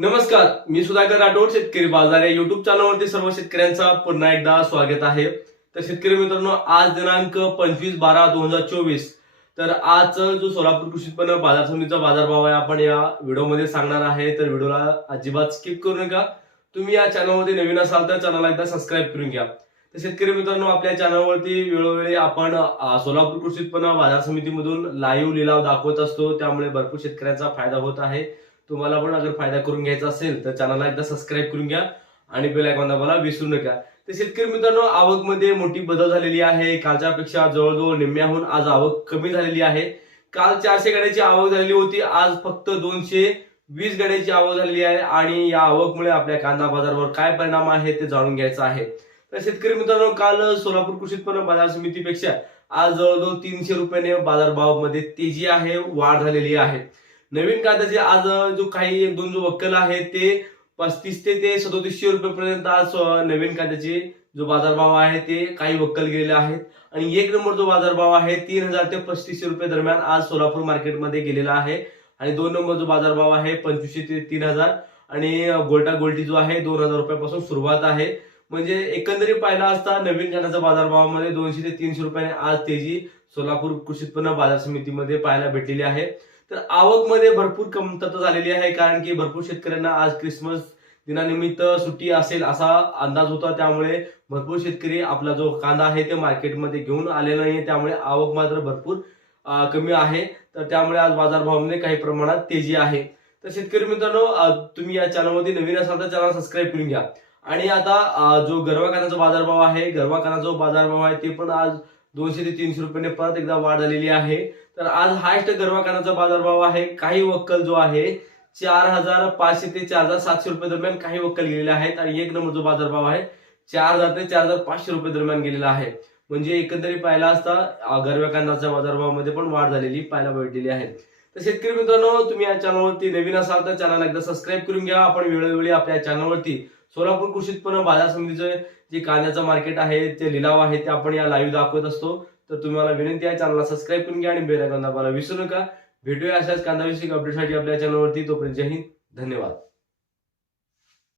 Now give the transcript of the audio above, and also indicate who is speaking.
Speaker 1: नमस्कार मी सुधाकर राठोड शेतकरी बाजार या युट्यूब चॅनलवरती सर्व शेतकऱ्यांचा पुन्हा एकदा स्वागत आहे. तर शेतकरी मित्रांनो आज दिनांक पंचवीस बारा दोन हजार चोवीस. तर आज जो सोलापूर कृषी उत्पन्न बाजार समितीचा बाजारभाव आहे आपण या व्हिडिओमध्ये सांगणार आहे. तर व्हिडिओला अजिबात स्किप करू नका. तुम्ही या चॅनलमध्ये नवीन असाल तर चॅनलला एकदा सबस्क्राईब करून घ्या. तर शेतकरी मित्रांनो आपल्या चॅनलवरती वेळोवेळी आपण सोलापूर कृषी उत्पन्न बाजार समितीमधून लाईव्ह लिलाव दाखवत असतो. त्यामुळे भरपूर शेतकऱ्यांचा फायदा होत आहे. तुम्हाला पण अगर फायदा करून घ्यायचा असेल तर चॅनलला एकदा सबस्क्राईब करून घ्या आणि बेल आयकॉन दाबायला विसरू नका. तर शेतकरी मित्रांनो आवकमध्ये मोठी बदल झालेली आहे. कालच्या पेक्षा जवळजवळ निम्म्याहून आज आवक कमी झालेली आहे. काल चारशे गाड्याची आवक झालेली होती. आज फक्त दोनशे वीस गाड्याची आवक झालेली आहे आणि या आवकमुळे आपल्या कांदा बाजारावर काय परिणाम आहे ते जाणून घ्यायचं आहे. तर शेतकरी मित्रांनो काल सोलापूर कृषी उत्पन्न बाजार समितीपेक्षा आज जवळजवळ तीनशे रुपयाने बाजारभावामध्ये तेजी आहे वाढ झालेली आहे. नवीन कांद्याचे आज जो काही एक दोन जो वक्कल आहे ते पस्तीस ते ते सदोतीसशे रुपयेपर्यंत आज नवीन कांद्याचे जो बाजारभाव आहे ते काही वक्कल गेलेले आहेत. आणि एक नंबर जो बाजारभाव आहे तीन हजार ते पस्तीसशे रुपये दरम्यान आज सोलापूर मार्केटमध्ये गेलेला आहे. आणि दोन नंबर जो बाजारभाव आहे पंचवीसशे ते तीन हजार. आणि गोल्टा गोल्टी जो आहे दोन हजार रुपयापासून सुरुवात आहे. म्हणजे एकंदरीत पाहिला असता नवीन कांद्याचा बाजारभावामध्ये दोनशे ते तीनशे रुपयाने आज तेजी सोलापूर कृषी उत्पन्न बाजार समितीमध्ये पाहायला भेटलेली आहे. तर आवकमध्ये भरपूर कमतरता झालेली आहे कारण की भरपूर शेतकऱ्यांना आज क्रिसमस दिनानिमित्त सुट्टी असेल असा अंदाज होता. त्यामुळे भरपूर शेतकरी आपला जो कांदा आहे ते मार्केटमध्ये घेऊन आलेला नाही त्यामुळे आवक मात्र भरपूर कमी आहे. तर त्यामुळे आज बाजारभावामध्ये काही प्रमाणात तेजी आहे. तर शेतकरी मित्रांनो तुम्ही या चॅनलमध्ये नवीन असाल तर चॅनल सबस्क्राईब करून घ्या. आणि आता जो गरवा कांद्याचा बाजारभाव आहे गरवा कांद्याचा जो बाजारभाव आहे ते पण आज दोनशे ते तीनशे रुपयाने परत एकदा वाढ झालेली आहे. तर आज हायस्ट गरवा बाजारभाव आहे. काही वक्कल जो आहे चार हजार पाचशे ते चार हजार सातशे रुपये दरम्यान काही वक्कल गेलेले आहेत आणि एक नंबर जो बाजारभाव आहे चार हजार ते चार हजार पाचशे रुपये दरम्यान गेलेला आहे. म्हणजे एकंदरीत पाहिला असता अं, बाजारभावामध्ये पण वाढ झालेली पाहायला भेटलेली आहे. तर शेतकरी मित्रांनो तुम्ही या चॅनलवरती नवीन असाल तर चॅनल एकदा सबस्क्राईब करून घ्या. आपण वेळोवेळी आपल्या चॅनलवरती सोलापूर कृषी उत्पन्न बाजार समितीचे जे कांद्याचं मार्केट आहे ते लिलाव आहे ते आपण या लाईव्ह दाखवत असतो. तर तुम्हाला विनंती आहे चॅनलला सबस्क्राईब करून घ्या आणि बेल आयकॉन दाबायला विसरू नका. भेटूया अशाच कांदाविषयक अपडेटसाठी आपल्या चॅनलवरती तोपर्यंत जय हिंद. धन्यवाद.